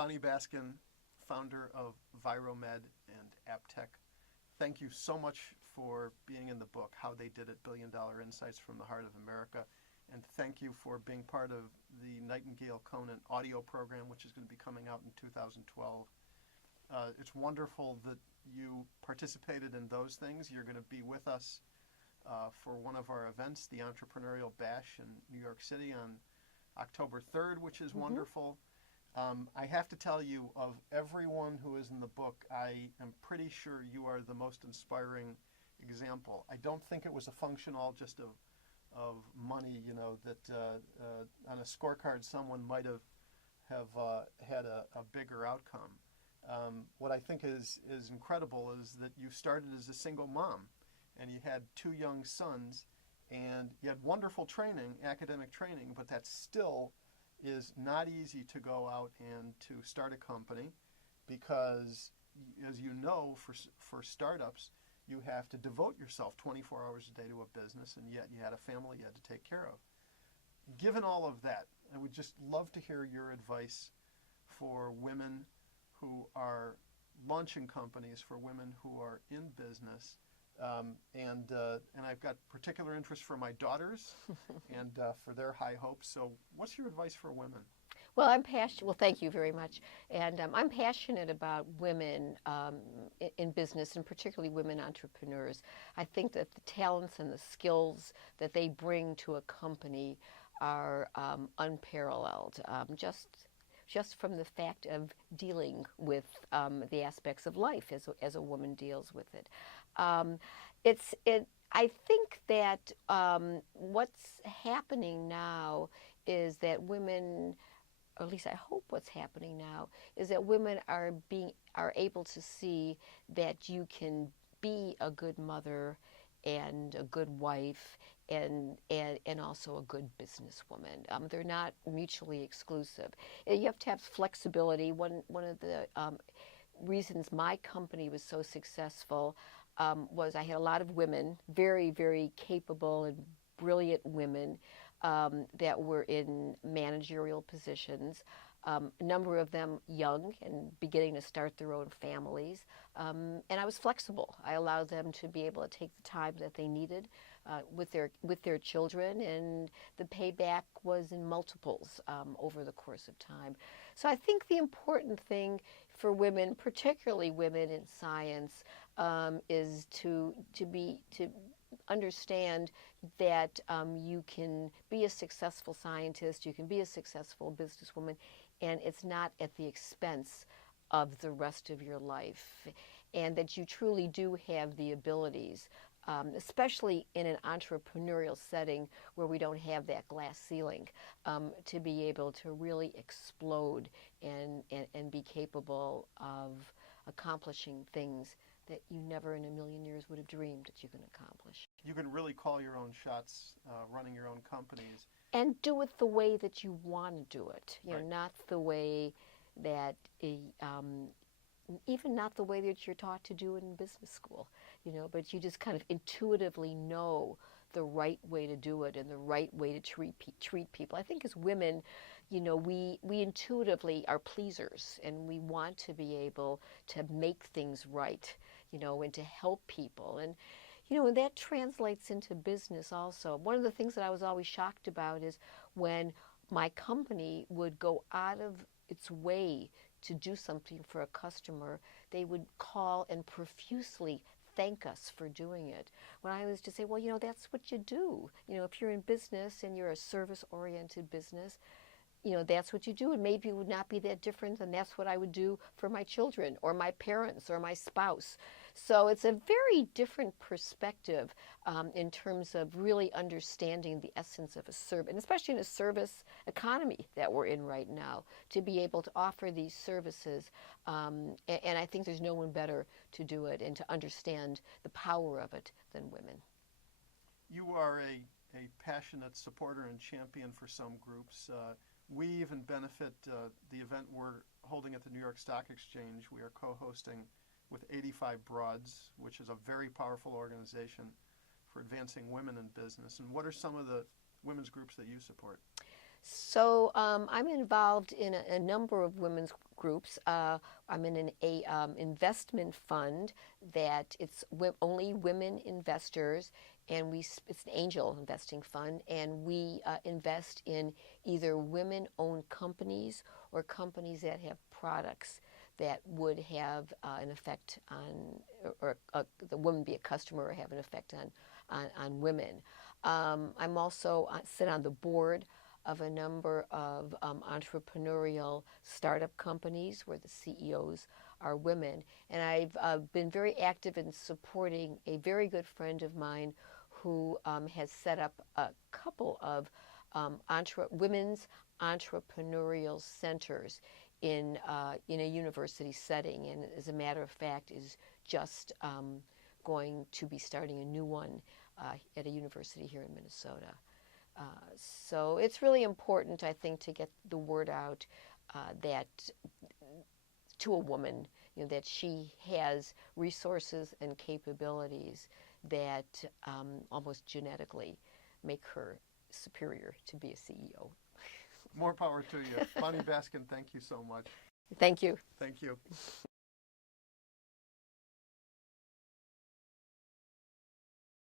Bonnie Baskin, founder of ViroMed and AppTec. Thank you so much for being in the book, How They Did It, $1 Billion Insights from the Heart of America. And thank you for being part of the Nightingale Conant audio program, which is going to be coming out in 2012. It's wonderful that you participated in those things. You're going to be with us for one of our events, the Entrepreneurial Bash in New York City on October 3rd, which is wonderful. I have to tell you, of everyone who is in the book, I am pretty sure you are the most inspiring example. I don't think it was a function all just of money, that on a scorecard someone might have had a bigger outcome. What I think is incredible is that you started as a single mom and you had 2 young sons and you had wonderful training, academic training, but that still is not easy to go out and to start a company because, as you know, for startups, you have to devote yourself 24 hours a day to a business, and yet you had a family you had to take care of. Given all of that, I would just love to hear your advice for women who are launching companies, for women who are in business. And I've got particular interest for my daughters and for their high hopes. So what's your advice for women? Well, I'm passionate. Well, thank you very much. And I'm passionate about women in business, and particularly women entrepreneurs. I think that the talents and the skills that they bring to a company are unparalleled. Just from the fact of dealing with the aspects of life as a woman deals with it. I think that what's happening now is that women, or at least I hope what's happening now, is that women are able to see that you can be a good mother and a good wife and also a good businesswoman. They're not mutually exclusive. You have to have flexibility. One of the reasons my company was so successful was I had a lot of women, very, very capable and brilliant women that were in managerial positions, a number of them young and beginning to start their own families. And I was flexible. I allowed them to be able to take the time that they needed with their children, and the payback was in multiples over the course of time. So I think the important thing for women, particularly women in science, is to understand that you can be a successful scientist, you can be a successful businesswoman, and it's not at the expense of the rest of your life, and that you truly do have the abilities, especially in an entrepreneurial setting where we don't have that glass ceiling, to be able to really explode and be capable of accomplishing things that you never in a million years would have dreamed that you can accomplish. You can really call your own shots running your own companies. And do it the way that you want to do it. Right. Not the way that, even not the way that you're taught to do it in business school, but you just kind of intuitively know the right way to do it and the right way to treat people. I think as women, we intuitively are pleasers, and we want to be able to make things right, and to help people. And, and that translates into business also. One of the things that I was always shocked about is when my company would go out of its way to do something for a customer, they would call and profusely thank us for doing it. When I was to say, well, that's what you do. If you're in business and you're a service-oriented business, that's what you do, and maybe it would not be that different, and that's what I would do for my children or my parents or my spouse. So it's a very different perspective in terms of really understanding the essence of a service, and especially in a service economy that we're in right now, to be able to offer these services. And I think there's no one better to do it and to understand the power of it than women. You are a passionate supporter and champion for some groups. We even benefit the event we're holding at the New York Stock Exchange. We are co-hosting with 85 Broads, which is a very powerful organization for advancing women in business. And what are some of the women's groups that you support? So I'm involved in a number of women's groups. I'm in an investment fund that it's only women investors, and it's an angel investing fund, and we invest in either women-owned companies or companies that have products that would have an effect on, or the woman be a customer or have an effect on women. I'm also sit on the board of a number of entrepreneurial startup companies where the CEOs are women. And I've been very active in supporting a very good friend of mine who has set up a couple of women's entrepreneurial centers in a university setting. And as a matter of fact, is just going to be starting a new one at a university here in Minnesota. So it's really important, I think, to get the word out that to a woman, that she has resources and capabilities that almost genetically make her superior to be a CEO. More power to you. Bonnie Baskin, thank you so much. Thank you. Thank you.